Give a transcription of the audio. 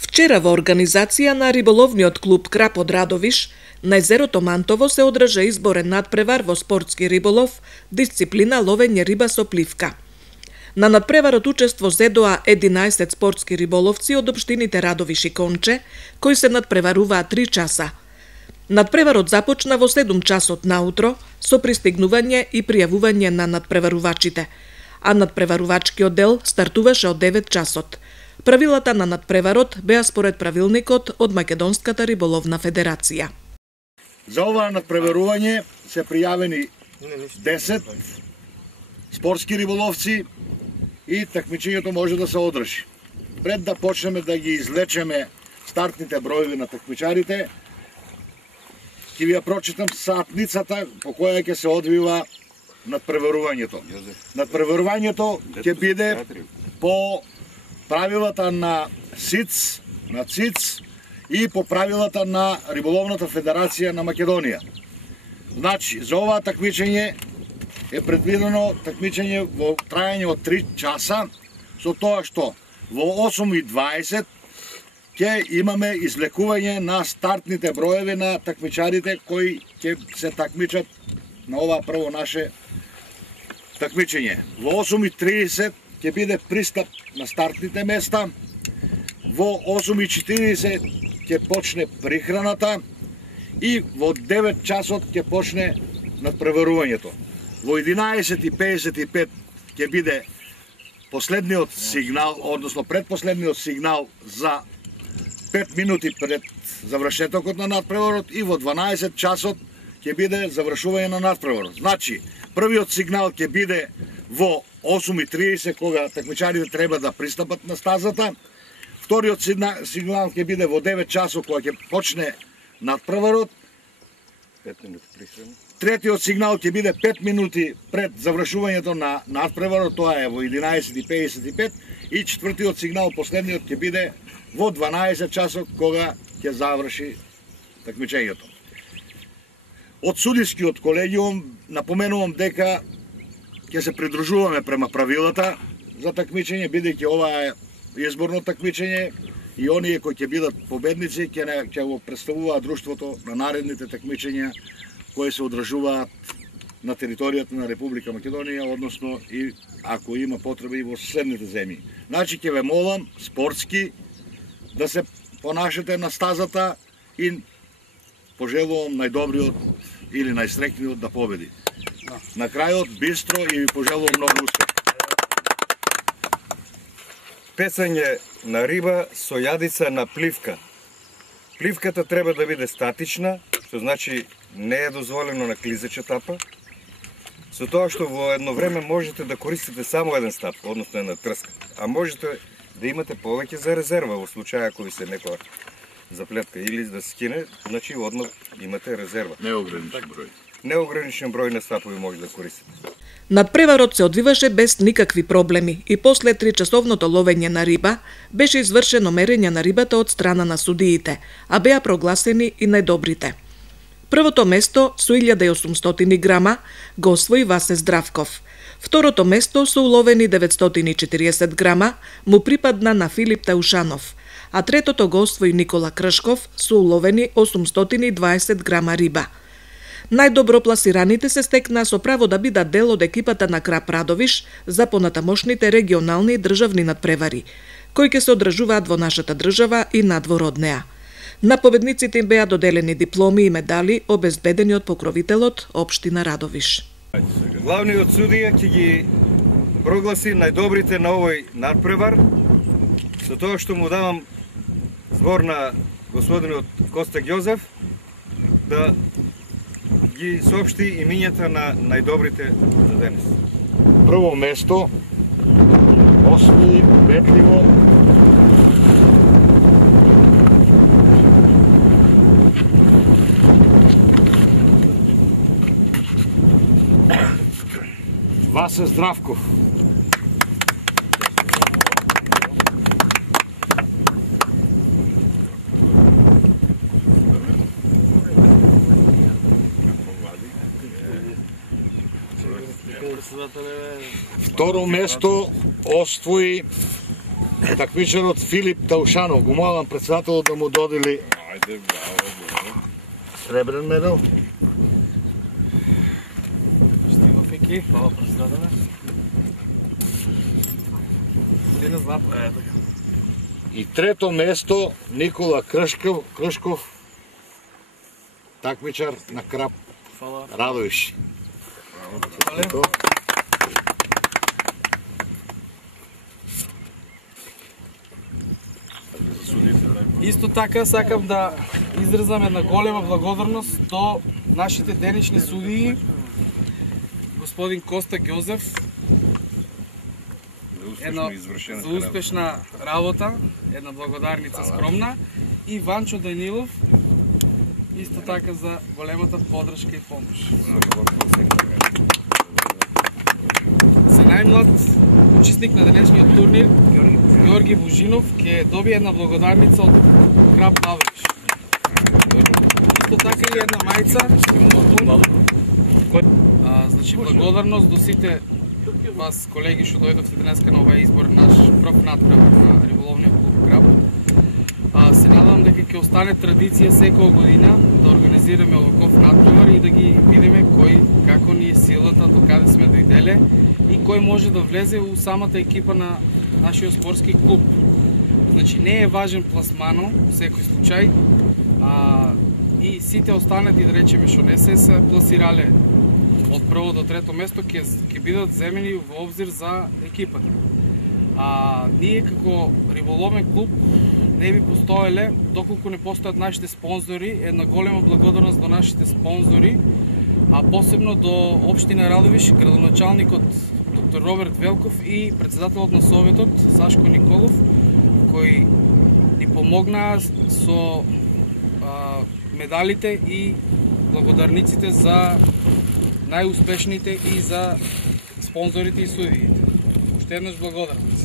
Вчера во организација на риболовниот клуб Крап од Радовиш на езерото Мантово се одржа изборен надпревар во спортски риболов, дисциплина ловење риба со пливка. На надпреварот учество зедоа 11 спортски риболовци од општините Радовиш и Конче, кои се надпреваруваа 3 часа. Надпреварот започна во 7 часот наутро со пристигнување и пријавување на надпреварувачите, а надпреварувачкиот дел стартуваше од 9 часот. Правилата на надпреварот беа според правилникот од Македонската риболовна федерација. За ова надпреварување се пријавени 10 спортски риболовци и такмичењето може да се одржи. Пред да почнеме да ги излечеме стартните броеви на такмичарите, ќе ви ја прочитам саатницата по која ќе се одвива надпреварувањето. Надпреварувањето ќе биде по правилата на СИЦ, и по правилата на Риболовната федерација на Македонија. Значи, за оваа такмичење е предвидено такмичење во трајање од 3 часа, со тоа што во 8:20 ќе имаме извлекување на стартните броеви на такмичарите кои ќе се такмичат на ова прво наше такмичење. Во 8:30 ќе биде пристап на стартните места, во 8:40 ќе почне прихраната и во 9 часот ќе почне надпреварувањето. Во 11:55 ќе биде последниот сигнал, односно предпоследниот сигнал за 5 минути пред завршетокот на надпреварот и во 12 часот ќе биде завршување на надпреварот. Значи, првиот сигнал ќе биде во 8:30 кога такмичарите треба да пристапат на стазата. Вториот сигнал ќе биде во 9 часот кога ќе почне надпреварот. 5 минути прихрана. Третиот сигнал ќе биде 5 минути пред завршувањето на надпреварот, тоа е во 11:55 и четвртиот сигнал, последниот ќе биде во 12 часот кога ќе заврши такмичењето. Од судискиот колегиум напоменувам дека ќе се придружуваме према правилата за такмичење, бидејќи ова е изборно такмичење и оние кои ќе бидат победници ќе го представуваат друштвото на наредните такмичења кои се одржуваат на територијата на Република Македонија, односно и ако има потреба и во соседните земји. Значи ќе ве молам спортски да се понашате на стазата и пожелувам најдобриот или најстрекниот да победи. На крајот бистро и ви пожелувам многу успех. Песање на риба со јадица на пливка. Пливката треба да биде статична, што значи не е дозволено на клизеча тапа, со тоа што во едно време можете да користите само еден стап, односно една трска, а можете да имате повеќе за резерва во случај ако ви се некоја заплетка или да се скине, значи одмah имате резерва. Неограничен број. Неограничен број на стапови може да користите. Надпреварот се одвиваше без никакви проблеми и после 3-часовното ловење на риба беше извршено мерење на рибата од страна на судиите, а беа прогласени и најдобрите. Првото место со 1800 грама го освои Васе Здравков. Второто место со уловени 940 грама му припадна на Филип Таушанов, а третото го освои Никола Кршков со уловени 820 грама риба. Најдобро пласираните се стекнаа со право да бидат дел од екипата на Крап Радовиш за понатамошните регионални и државни надпревари, кои ќе се одржуваат во нашата држава и надвор од неа. На победниците им беа доделени дипломи и медали обезбедени од покровителот Општина Радовиш. Главниот судија ќе ги прогласи најдобрите на овој надпревар, со тоа што му давам збор на господинот Коста Ѓозеф да ги соопшти имињата на најдобрите за денес. Прво место освои ветливо Васе Здравков. Второ место освои такмичарот Филип Таушанов. Го молам председателот да му додели сребрен медал. Hvala predsjedatelja. Не знам. И трето место Никола Кршков, такмичар на Крап Радовиш. Исто така сакам да изразам една голема благодарност до нашите денешни судии, господин Коста Ѓозеф, за успешна работа, една благодарница скромна, и Ванчо Данилов, исто така за големата поддршка и помощ. За најмлад учесник на денешниот турнир, Георги Божинов, ќе добие една благодарница од Крап Радовиш. Исто така и една мајца. Значи, благодарност до сите вас, колеги, што дојдовте денеска на овај избор, наш прв надпревар на риболовниот клуб Крап. Се надевам дека ќе остане традиција секоја година да организираме оваков надпревар и да ги видиме кој, како ни е силата, до каде сме дојделе и кој може да влезе у самата екипа на нашиот спортски клуб. Значи, не е важен пласмано во секој случај, и сите останати, да речеме, што не се пласирале од прво до трето место, ќе бидат земени во обзир за екипата. Ние како риболовен клуб не би постоеле доколку не постојат нашите спонзори. Една голема благодарност до нашите спонзори, а посебно до Општина Радовиш, градоначалникот доктор Роберт Велков и председателот на Советот Сашко Николов, кои ни помогнаа со медалите и благодарниците за најуспешните и за спонзорите и судиите. Уште еднаш благодарност.